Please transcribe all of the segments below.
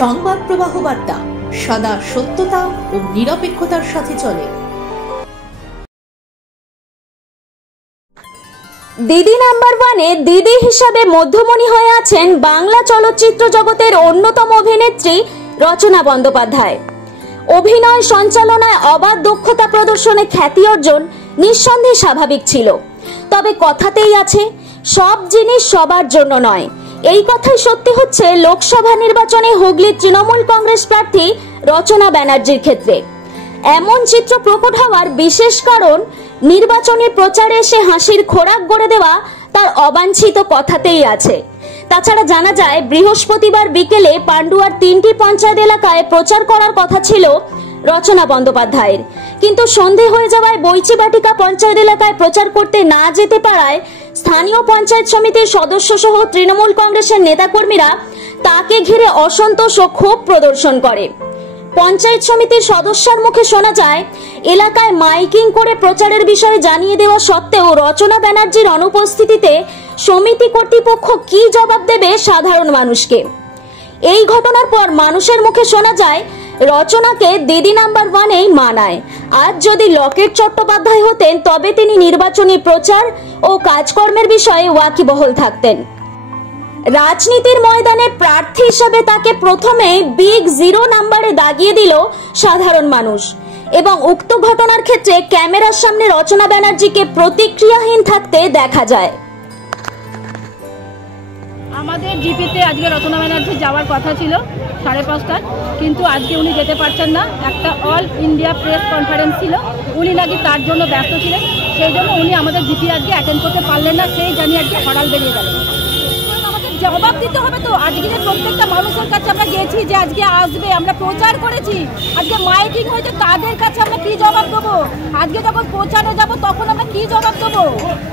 সংবাদ প্রবাহ বার্তা সদা সত্যতা ও নিরপেক্ষতার সাথে চলে। দিদি নাম্বার ওয়ানে দিদি হিসাবে মধ্যমণি হয়ে আছেন বাংলা চলচ্চিত্র জগতের অন্যতম অভিনেত্রী রচনা বন্দ্যোপাধ্যায়। অভিনয় সঞ্চালনায় অবাধ দক্ষতা প্রদর্শনে খ্যাতি অর্জন নিঃসন্দেহে স্বাভাবিক ছিল, তবে কথাতেই আছে সব জিনিস সবার জন্য নয়। এই কথাই সত্যি হচ্ছে লোকসভা নির্বাচনে হুগলির তৃণমূল কংগ্রেস প্রার্থী রচনা ব্যানার্জির ক্ষেত্রে। এমন চিত্র প্রকট হওয়ার বিশেষ কারণ নির্বাচনের প্রচারে এসে হাসির খোরাক গড়ে দেওয়া তার অবাঞ্ছিত কথাতেই আছে। তাছাড়া জানা যায় বৃহস্পতিবার বিকেলে পান্ডুয়ার 3টি পঞ্চায়েত এলাকায় প্রচার করার কথা ছিল রচনা বন্দ্যোপাধ্যায়ের, কিন্তু সন্ধে হয়ে যাওয়ায় বৈচিবাটিকা পঞ্চায়েত এলাকায় প্রচার করতে না যেতে পারায় স্থানীয় পঞ্চায়েত সমিতির সদস্য সহ তৃণমূল কংগ্রেসের নেতাকর্মীরা তাকে ঘিরে অসন্তোষ ও ক্ষোভ প্রদর্শন করে। পঞ্চায়েত সমিতির সদস্যের মুখে শোনা যায়, এলাকায় মাইকিং করে প্রচারের বিষয়ে জানিয়ে দেওয়া সত্ত্বেও রচনা ব্যানার্জির অনুপস্থিতিতে সমিতি কর্তৃপক্ষ কি জবাব দেবে সাধারণ মানুষকে। এই ঘটনার পর মানুষের মুখে শোনা যায়, রচনাকে দিদি নাম্বার ওয়ানেই মানায়। আজ যদি লকেট চট্টোপাধ্যায় হতেন তবে তিনি নির্বাচনী প্রচার ও কাজকর্মের বিষয়ে ওয়াকিবহল থাকতেন। রাজনীতির ময়দানে প্রার্থী হিসেবে তাকে প্রথমে বিগ 0 নাম্বারে দাগিয়ে দিল সাধারণ মানুষ, এবং উক্ত ঘটনার ক্ষেত্রে ক্যামেরার সামনে রচনা ব্যানার্জিকে প্রতিক্রিয়াহীন থাকতে দেখা যায়। আমাদের জিপিতে আজকে রচনা ব্যানার্জি যাওয়ার কথা ছিল 5:30টায়, কিন্তু আজকে উনি যেতে পারছেন না। একটা অল ইন্ডিয়া প্রেস কনফারেন্স ছিল, উনি নাকি তার জন্য ব্যস্ত ছিলেন, সেই জন্য উনি আমাদের জিপি আজকে অ্যাটেন্ড করতে পারলেন না। সেই জানিয়ে আজকে হড়াল বেরিয়ে গেলেন। আমাদের জবাব দিতে হবে তো। আজকে যে প্রত্যেকটা মানুষের কাছে আমরা গেছি যে আজকে আসবে, আমরা প্রচার করেছি, আজকে মাইকিং হয়েছে, তাদের কাছে আমরা কি জবাব দেবো? আজকে যখন প্রচারে যাব তখন আমরা কি জবাব দেবো?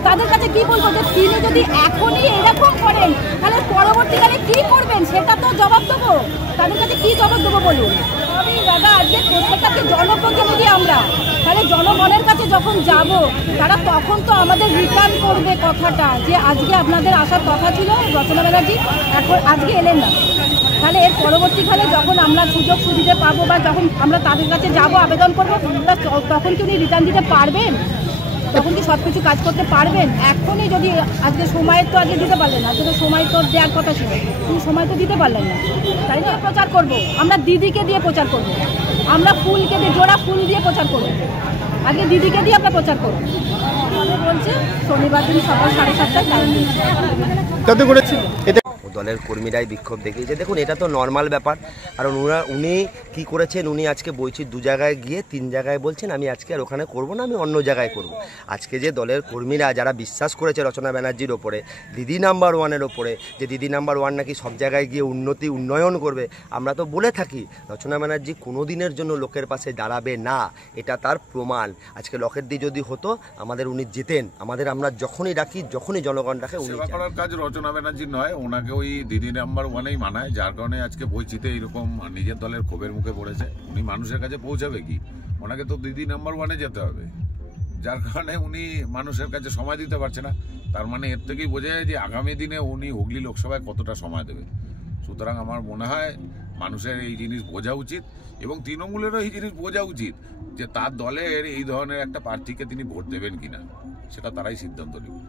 তাদের কাছে কি বলবো যে তিনি যদি এখনই এরকম করেন তাহলে পরবর্তীকালে কি করবেন, সেটা তো জবাব দেবো। তাদের কাছে কি জবাব দেবো বলুন? আমি দাদা আজকে প্রত্যেকটাকে জনপ্রতিনিধি আমরা, তাহলে জনগণের কাছে যখন যাব তারা তখন তো আমাদের রিটার্ন করবে কথাটা যে আজকে আপনাদের আসার কথা ছিল রচনা ব্যানার্জি, এখন আজকে এলেন না। তাহলে এর পরবর্তীকালে যখন আমরা সুযোগ সুবিধা পাবো বা যখন আমরা তাদের কাছে যাব আবেদন করবো, তখন কি উনি রিটার্ন দিতে পারবেন? তখন কি সব কিছু কাজ করতে পারবেন? এখনই যদি আজকে সময়ের তো আজকে দিতে পারলেন না, আসলে সময় তো দেওয়ার কথা ছিল, কিন্তু সময় তো দিতে পারলেন না। তাই না প্রচার করব, আমরা দিদিকে দিয়ে প্রচার করব, আমরা ফুলকে দিয়ে জোড়া ফুল দিয়ে প্রচার করব, আগে দিদিকে দিয়ে আমরা প্রচার করব। আমি বলছি শনিবার দিন সকাল 7:30টায় টাইম তাতে করেছি। দলের কর্মীরাই বিক্ষোভ দেখিয়েছে। দেখুন, এটা তো নর্মাল ব্যাপার, কারণ উনি কি করেছেন, উনি আজকে বইচির 2 জায়গায় গিয়ে 3 জায়গায় বলছেন আমি আজকে আর ওখানে করব না, আমি অন্য জায়গায় করব। আজকে যে দলের কর্মীরা যারা বিশ্বাস করেছে রচনা ব্যানার্জির ওপরে, দিদি নাম্বার ওয়ানের ওপরে, যে দিদি নাম্বার ওয়ান নাকি সব জায়গায় গিয়ে উন্নয়ন করবে, আমরা তো বলে থাকি রচনা ব্যানার্জি কোনো দিনের জন্য লোকের পাশে দাঁড়াবে না, এটা তার প্রমাণ। আজকে লকেট দিয়ে যদি হতো আমাদের উনি যেতেন, আমরা যখনই ডাকি, যখনই জনগণ ডাকে উনি করার কাজ রচনা ব্যানার্জির নয়, ওনাকে ওই দিদি নাম্বার ওয়ানেই মানায়, যার কারণে আজকে বইচিতে এরকম নিজের দলের ক্ষোভের মুখে পড়েছে। উনি মানুষের কাছে পৌঁছাবে কি? ওনাকে তো দিদি নাম্বার ওয়ানে যেতে হবে, যার কারণে উনি মানুষের কাছে সময় দিতে পারছে না। তার মানে এর থেকেই বোঝা যায় যে আগামী দিনে উনি হুগলি লোকসভায় কতটা সময় দেবে। সুতরাং আমার মনে হয় মানুষের এই জিনিস বোঝা উচিত, এবং তৃণমূলেরও এই জিনিস বোঝা উচিত যে তার দলের এই ধরনের একটা প্রার্থীকে তিনি ভোট দেবেন কিনা, সেটা তারাই সিদ্ধান্ত নেবে।